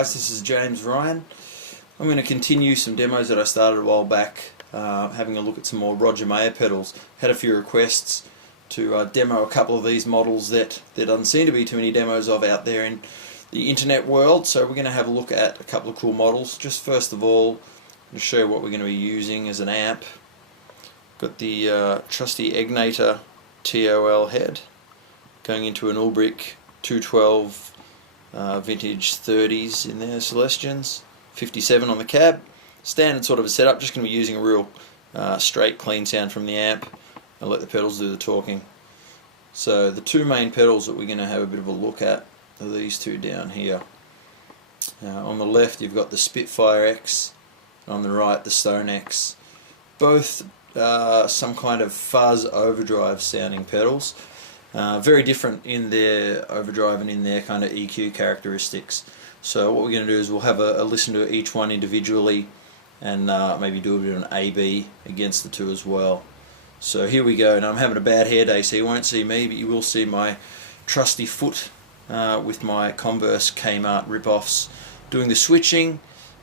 guys, this is James Ryan. I'm going to continue some demos that I started a while back, having a look at some more Roger Mayer pedals. Had a few requests to demo a couple of these models that there doesn't seem to be too many demos of out there in the internet world, so we're going to have a look at a couple of cool models. Just first of all, I'm going to show you what we're going to be using as an amp. Got the trusty Egnator TOL head going into an Ulbrich 212 vintage 30s in there, Celestians, 57 on the cab. Standard sort of a setup, just going to be using a real straight clean sound from the amp and let the pedals do the talking. So the two main pedals that we're going to have a bit of a look at are these two down here. On the left you've got the Spitfire X, and on the right the Stone X. Both some kind of fuzz overdrive sounding pedals. Very different in their overdrive and in their kind of EQ characteristics. So what we're going to do is we'll have a listen to each one individually and maybe do a bit of an A-B against the two as well. So here we go. Now I'm having a bad hair day, so you won't see me, but you will see my trusty foot with my Converse Kmart rip-offs doing the switching,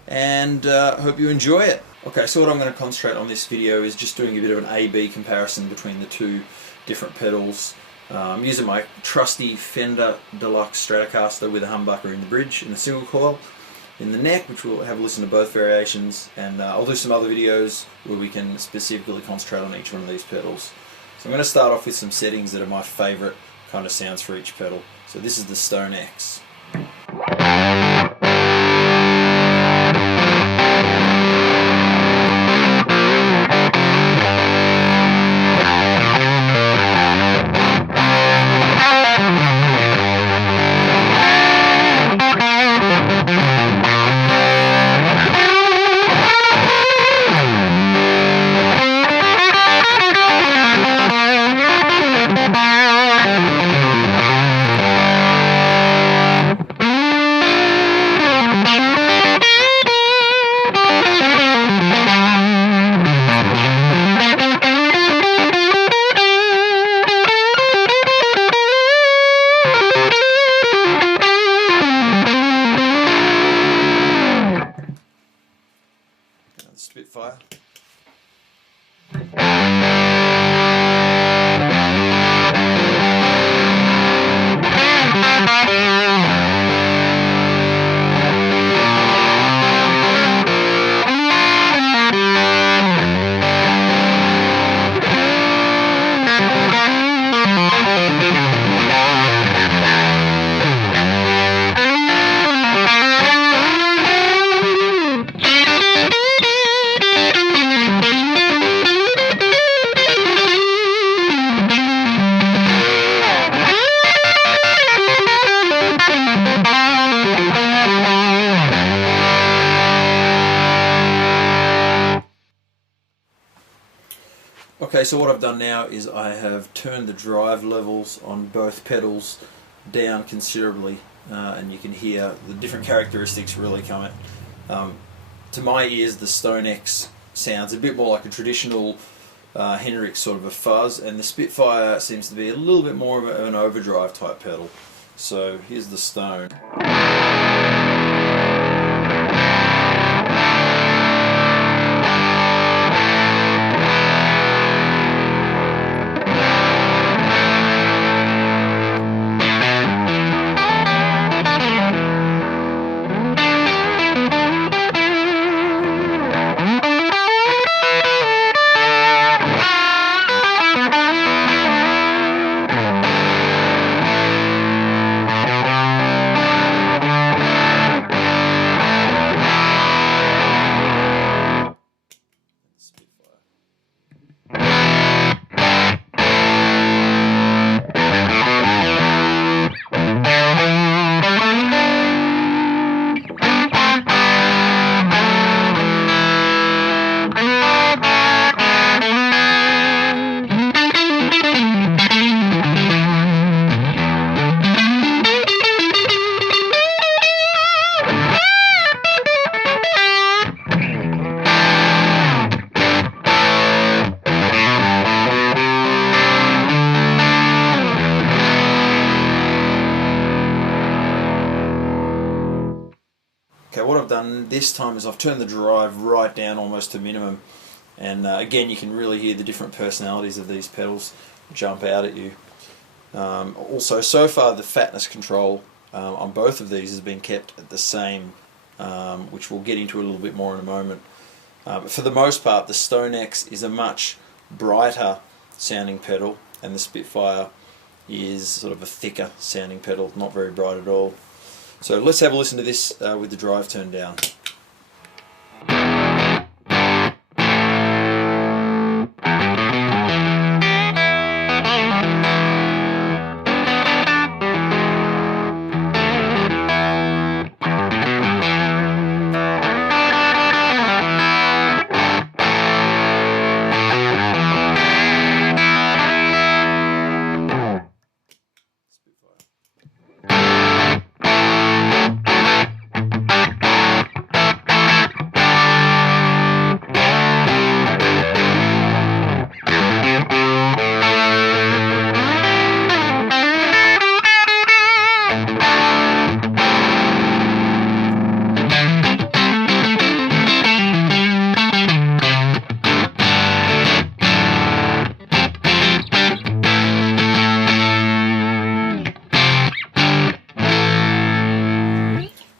and hope you enjoy it. Okay, so what I'm going to concentrate on this video is just doing a bit of an A-B comparison between the two different pedals. I'm using my trusty Fender Deluxe Stratocaster with a humbucker in the bridge and a single coil in the neck, which we'll have a listen to both variations, and I'll do some other videos where we can specifically concentrate on each one of these pedals. So I'm going to start off with some settings that are my favourite kind of sounds for each pedal. So this is the Stone X. Spitfire. Okay, so what I've done now is I have turned the drive levels on both pedals down considerably, and you can hear the different characteristics really coming. To my ears, the Stone X sounds a bit more like a traditional Hendrix sort of a fuzz, and the Spitfire seems to be a little bit more of an overdrive type pedal. So here's the Stone. done this time is I've turned the drive right down almost to minimum, and again you can really hear the different personalities of these pedals jump out at you. Also, so far the fatness control on both of these has been kept at the same, which we'll get into a little bit more in a moment. But for the most part, the Stone X is a much brighter sounding pedal, and the Spitfire is sort of a thicker sounding pedal, not very bright at all. So let's have a listen to this with the drive turned down.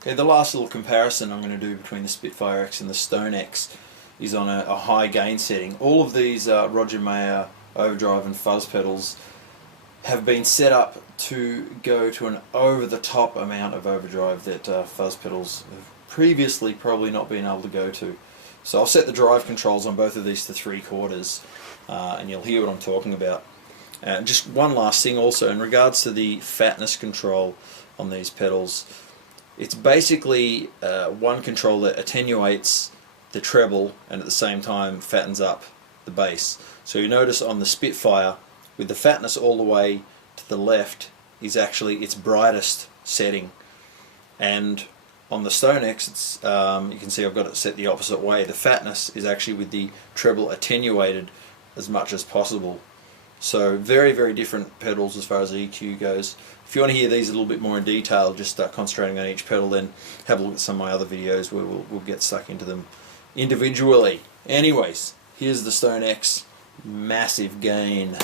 Okay, the last little comparison I'm going to do between the Spitfire X and the Stone X is on a high gain setting. All of these Roger Mayer overdrive and fuzz pedals have been set up to go to an over-the-top amount of overdrive that fuzz pedals have previously probably not been able to go to. So I'll set the drive controls on both of these to 3/4, and you'll hear what I'm talking about. Just one last thing also, in regards to the fatness control on these pedals, it's basically one control that attenuates the treble and at the same time fattens up the bass. So you notice on the Spitfire, with the fatness all the way to the left, is actually its brightest setting, and on the Stone X, it's, you can see I've got it set the opposite way. The fatness is actually with the treble attenuated as much as possible. So very, very different pedals as far as EQ goes. If you want to hear these a little bit more in detail, just start concentrating on each pedal, then have a look at some of my other videos where we'll get stuck into them individually. Anyways, here's the Stone X, massive gain.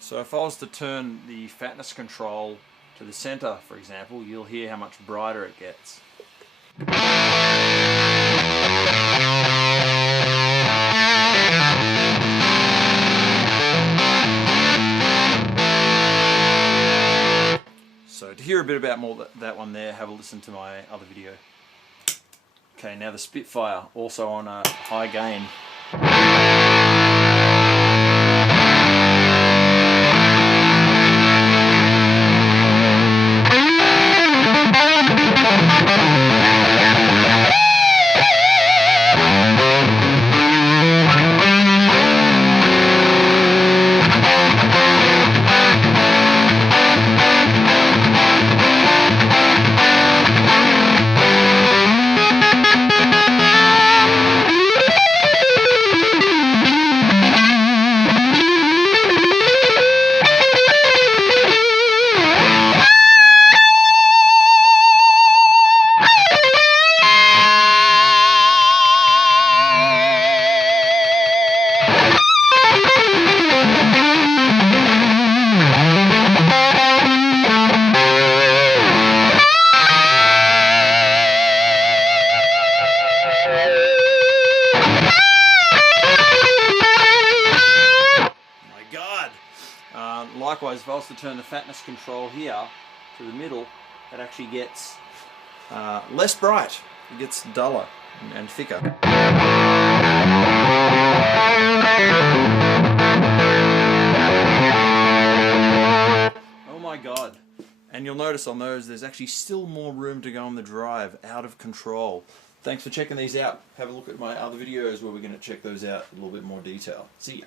So if I was to turn the fatness control to the center, for example, you'll hear how much brighter it gets. So to hear a bit about more that one there, have a listen to my other video. Okay, now the Spitfire, also on a high gain. likewise, if I was to turn the fatness control here to the middle, it actually gets less bright. It gets duller and thicker. Oh my god. And you'll notice on those there's actually still more room to go on the drive, out of control. Thanks for checking these out. Have a look at my other videos where we're going to check those out in a little bit more detail. See ya.